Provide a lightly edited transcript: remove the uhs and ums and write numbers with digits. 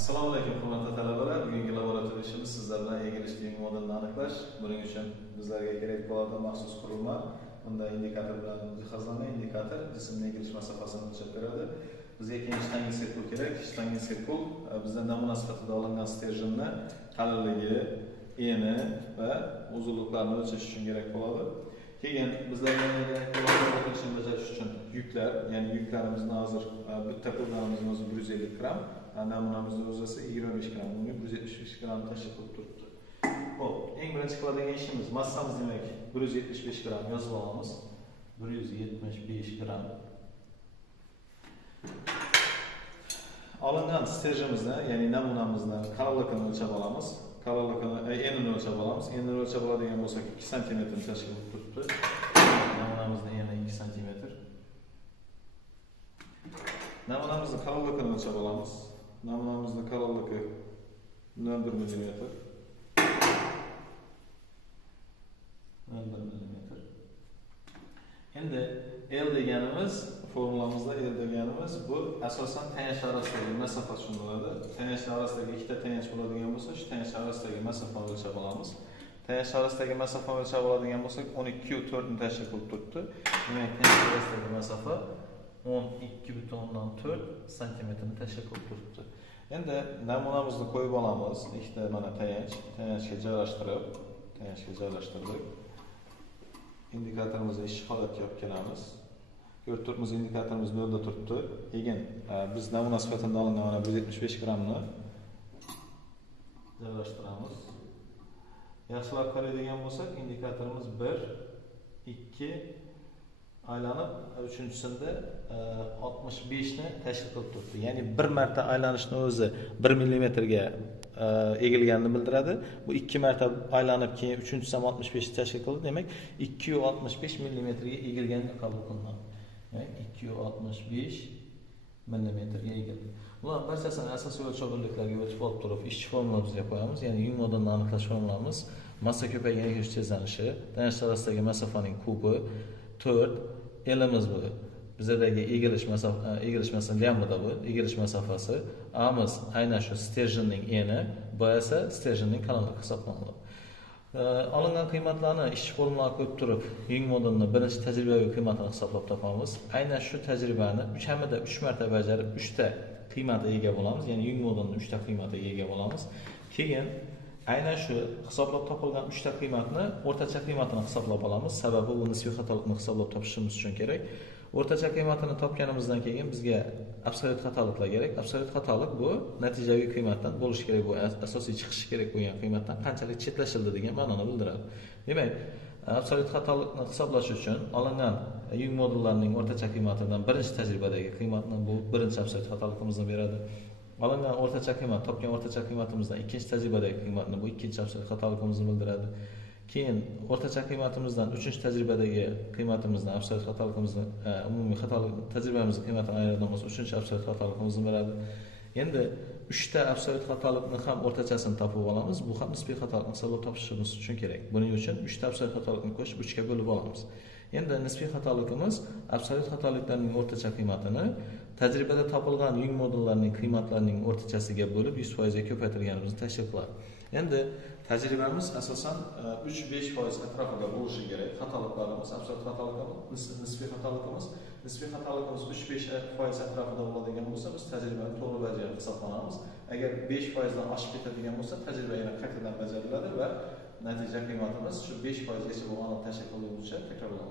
Assalomu alaykum hurmatli talabalar. Bugungi laboratoriya ishimiz sizlar bilan egilishli modelni aniqlash. Buning uchun bizlarga kerak bo'ladi maxsus qurilma. Bunda indikator bilan jihozlangan indikator jismning egilish masofasini o'lchab beradi. Bizga keyin shtangen sirkul kerak. Shtangen sirkul bizda namuna sifatida olingan stерженni qalinligi, eni va uzunliklarini o'lchash uchun kerak bo'ladi. Keyin bizlarga laboratoriya ishini bajarish uchun yuklar, ya'ni yuklarimizni hozir bitta qilganimiz o'zi 150 gram. Namunamizning o'zi 25 gram, uni 175 gram tashkil qilib turibdi. Xo'p, eng birinchi qiladigan ishimiz massamiz demak 175 gram yozib olamiz. 175 gram. Olingan stерженimizni, ya'ni namunamizni qalinligini o'lchab olamiz. Qalinligini, enini o'lchab olamiz. Enini o'lchab oladigan bo'lsak 2 sm tashkil qilib turibdi. Namunamizning eni 2 sm. Namunamizning qalinligini o'lchab olamiz. Namunamizning qalinligi 0,1 mm. 0,1 mm. Endi L deganimiz, formulamizda L deganimiz bu asosan tayanch orasidagi masofa tushuniladi. Tayanch orasidagi ikkita tayanch bo'ladigan bo'lsa, shu tayanch orasidagi masofani o'lchab olamiz. Tayanch orasidagi masofani o'lchab oladigan bo'lsak, 12,4 ni tashkil qilib turibdi. Demak, tayanch orasidagi masofa 12,4 cm ni tashkil qilib turibdi. Endi namunamizni qo'yib olamiz. Ikkita mana tayanchga joylashtirdik. Indikatorimizni ish holatga olib kelamiz. Ko'rib turibmiz, indikatorimiz 0 da turibdi. Keyin biz namuna sifatida olingan mana 175 gramni joylashtiramiz. Yaxshilab qaraydigan bo'lsak, indikatorimiz 1, 2 aylanib, uchinchisida 65 ni tashkil qilib turibdi. Ya'ni bir marta aylanishni o'zi 1 mm ga egilganini bildiradi. Bu 2 marta aylanib, keyin uchinchisi ham 65 ni tashkil qildi. Demak, 265 mm ga egilganini qabul qilinadi. Demak, 265 mm ga egildi. Bular barchasini asosiy o'lchov birliklariga o'tib olib turib, ishchi formulamizga qo'yamiz. Ya'ni yung modelni aniqlash formulamiz massa ko'paygan egilish tezlanishi, tayanch orasidagi masofaning kubi 4, elimiz bu. Bizdagi egilish masofasi lambda bu, egilish masofasi. A'miz aynan shu stерженning eni, bu esa stерженning qalinligi hisoblanadi. Olingan qiymatlarni ishchi formulaga qo'yib turib, yung modelni birinchi tajribaviy qiymatini hisoblab topamiz. Aynan shu tajribani 3 hamida 3 marta bajarib, 3 ta qiymatiga ega bo'lamiz. Ya'ni yung modelning 3 ta qiymatiga ega bo'lamiz. Keyin aynan shu hisoblab topilgan 3 ta qiymatni o'rtacha qiymatini hisoblab olamiz. Sababi bu nisbiy xatolikni hisoblab topishimiz uchun kerak. O'rtacha qiymatini topganimizdan keyin bizga absolyut xatoliklar kerak. Absolyut xatolik bu natijaviy qiymatdan bo'lishi kerak, bu asosiy chiqishi kerak bo'lgan qiymatdan qanchalik chetlashildi degan ma'noni bildiradi. Demak, absolyut xatolikni hisoblash uchun olingan yung modellarining o'rtacha qiymatidan birinchi tajribadagi qiymatni, bu birinchi absolyut xatoligimizni beradi. Olingan o'rtacha qiymat, topgan o'rtacha qiymatimizdan ikkinchi tajribadagi qiymatni, bu ikkinchi absolyut xatoligimizni bildiradi. Keyin o'rtacha qiymatimizdan uchinchi tajribadagi qiymatimizdan absolyut xatoligimizni, umumiy xatolik tajribamizning qiymatini ayiradigan bo'lsa, uchinchi absolyut xatoligimizni beradi. Endi 3 ta absolyut xatolikni ham o'rtachasini topib olamiz. Bu ham nisbiy xatolikni hisoblab topishimiz uchun kerak. Buning uchun 3 ta absolyut xatolikni qo'shib 3 ga bo'lib olamiz. Endi nisbiy xatoligimiz absolyut xatoliklarning o'rtacha qiymatini tajribada topilgan yung modellarining qiymatlarining o'rtachasiga bo'lib 100% ga ko'paytirganimizni tashkil qiladi. Endi tajribamiz asosan 3-5% atrofida bo'lishi kerak. Xatoliklarimiz, absolyut xatoliklarimiz, nisbiy xatoliklarimiz 3-5% atrofida bo'ladigan bo'lsa, biz tajribani to'g'ri bajarib hisoblanamiz. Agar 5% dan oshib ketadigan bo'lsa, tajriba yana qaytadan bajariladi va natija qiymatimiz shu 5% gacha bo'lgan tashkil qiluvchi takrorlanadi.